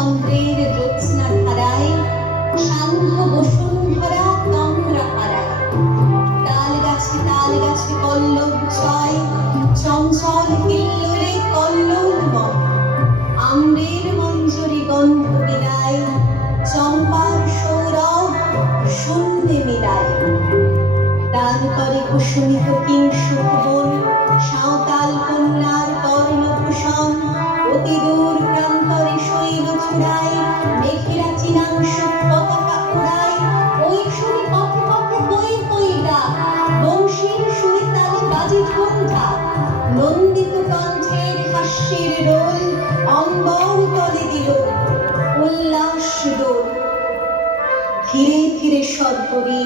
চন্দ্রের জ্যোৎস্না ধারায় শান্ত বসুন্ধরা তন্দ্রা হারায়। তাল গাছে কল্লোল ছয়, চঞ্চল হিল্লোলে কল্লোলময়। আম্রের মঞ্জরি গন্ধ বিলায়, চম্পার সৌরভ শূন্যে মিলায়। দান করে কুসুমিত কিংশুক বন, সাঁওতাল কন্যার কর্ণভূষণ। অতি দূর প্রান্তরে শৈল চূড়ায়, মেঘেরা চিনাংশুক পতাকা উড়ায়। ওই শুনি পথে পথে হই হই ডাক, বংশীর সুরে তালে বাজে ঘণ্টা। নন্দিত কণ্ঠের হাস্যের রোল, অম্বর তলে দিল উল্লাস দোল। ধীরে ধীরে সর্বরী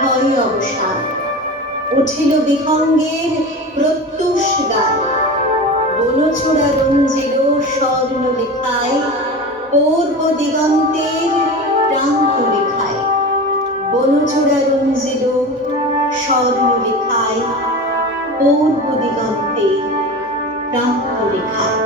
হয় অবসান, উঠিল বিহঙ্গের প্রত্যুষ গান। বনচূড়া রঞ্জিল স্বর্ণ লেখায়, পূর্ব দিগন্তের প্রান্ত রেখায়। বনচূড়া রঞ্জিল স্বর্ণ লেখায়, পূর্ব দিগন্তের প্রান্ত রেখায়।